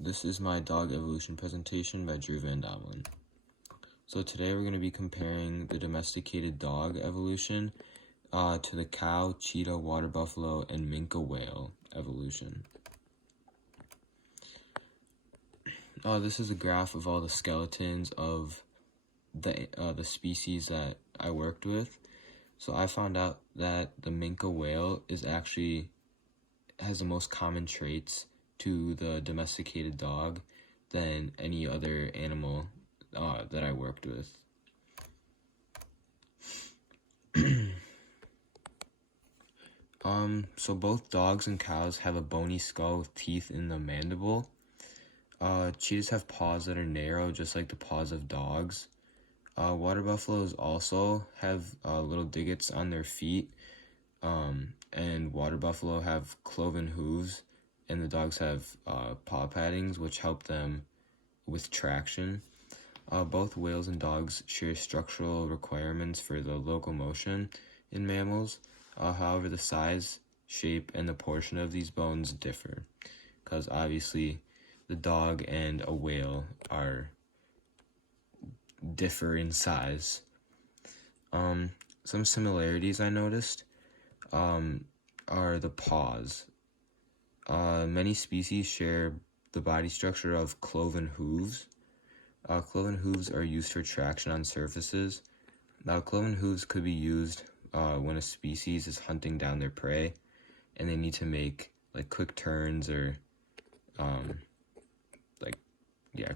This is my dog evolution presentation by Drew Van Domelen. So today we're going to be comparing the domesticated dog evolution to the cow, cheetah, water buffalo, and minke whale evolution. This is a graph of all the skeletons of the species that I worked with. So I found out that the minke whale has the most common traits to the domesticated dog than any other animal that I worked with. So both dogs and cows have a bony skull with teeth in the mandible. Cheetahs have paws that are narrow, just like the paws of dogs. Water buffaloes also have little divots on their feet, and water buffalo have cloven hooves, and the dogs have paw paddings, which help them with traction. Both whales and dogs share structural requirements for the locomotion in mammals. However, the size, shape, and the portion of these bones differ, because obviously the dog and a whale differ in size. Some similarities I noticed are the paws. Many species share the body structure of cloven hooves. Cloven hooves are used for traction on surfaces. Now, cloven hooves could be used when a species is hunting down their prey and they need to make quick turns or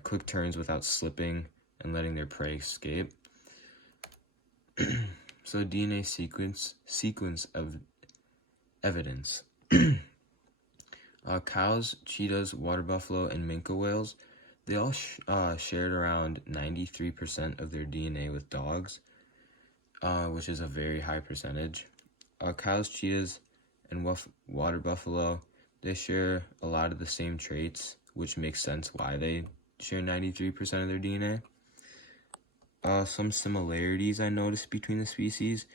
quick turns without slipping and letting their prey escape. So DNA sequence of evidence. Cows, cheetahs, water buffalo, and minke whales, they all shared around 93% of their DNA with dogs, which is a very high percentage. Cows, cheetahs, and water buffalo, they share a lot of the same traits, which makes sense why they share 93% of their DNA. Some similarities I noticed between the species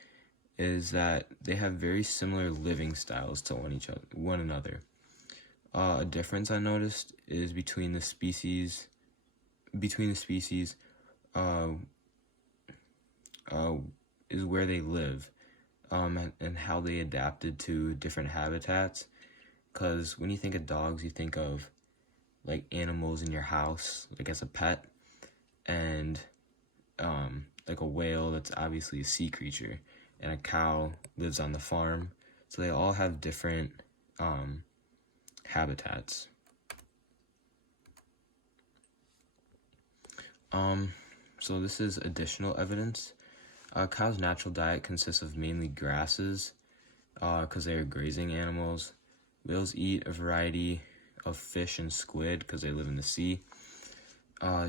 is that they have very similar living styles to one another. A difference I noticed is between the species is where they live, and how they adapted to different habitats. Because when you think of dogs, you think of animals in your house, as a pet, and a whale that's obviously a sea creature, and a cow lives on the farm. So they all have different habitats. So this is additional evidence. Cows' natural diet consists of mainly grasses, because they are grazing animals. Whales eat a variety of fish and squid because they live in the sea.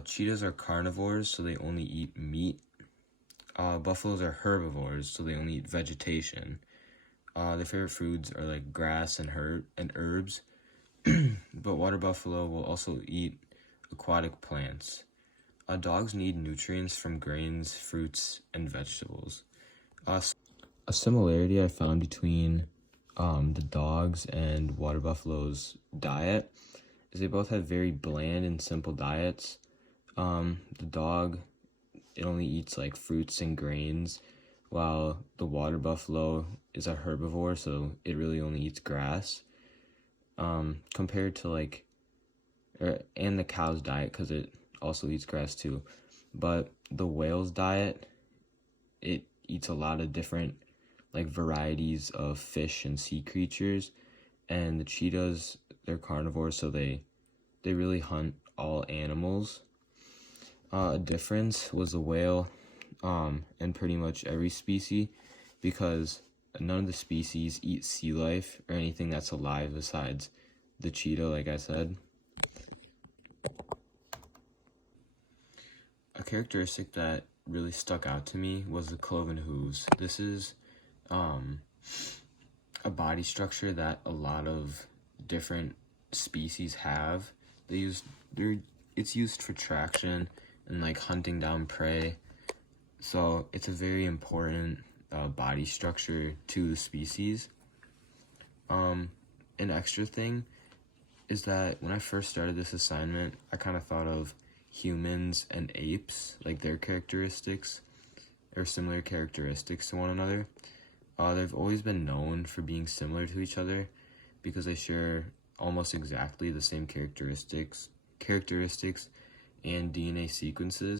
Cheetahs are carnivores, so they only eat meat. Buffaloes are herbivores, so they only eat vegetation. Their favorite foods are grass and herbs, but water buffalo will also eat aquatic plants. Dogs need nutrients from grains, fruits, and vegetables. A similarity I found between the dogs and water buffalo's diet is they both have very bland and simple diets. The dog, it only eats fruits and grains, while the water buffalo is a herbivore, so it really only eats grass. Compared to and the cow's diet, because it also eats grass too. But the whale's diet, it eats a lot of different varieties of fish and sea creatures. And the cheetahs, they're carnivores, so they really hunt all animals. A difference was the whale and pretty much every species, because none of the species eat sea life or anything that's alive besides the cheetah, like I said. A characteristic that really stuck out to me was the cloven hooves. This is a body structure that a lot of different species have. It's used for traction and hunting down prey. So it's a very important body structure to the species. An extra thing is that when I first started this assignment, I kind of thought of humans and apes, like their characteristics or similar characteristics to one another. They've always been known for being similar to each other because they share almost exactly the same characteristics and DNA sequences.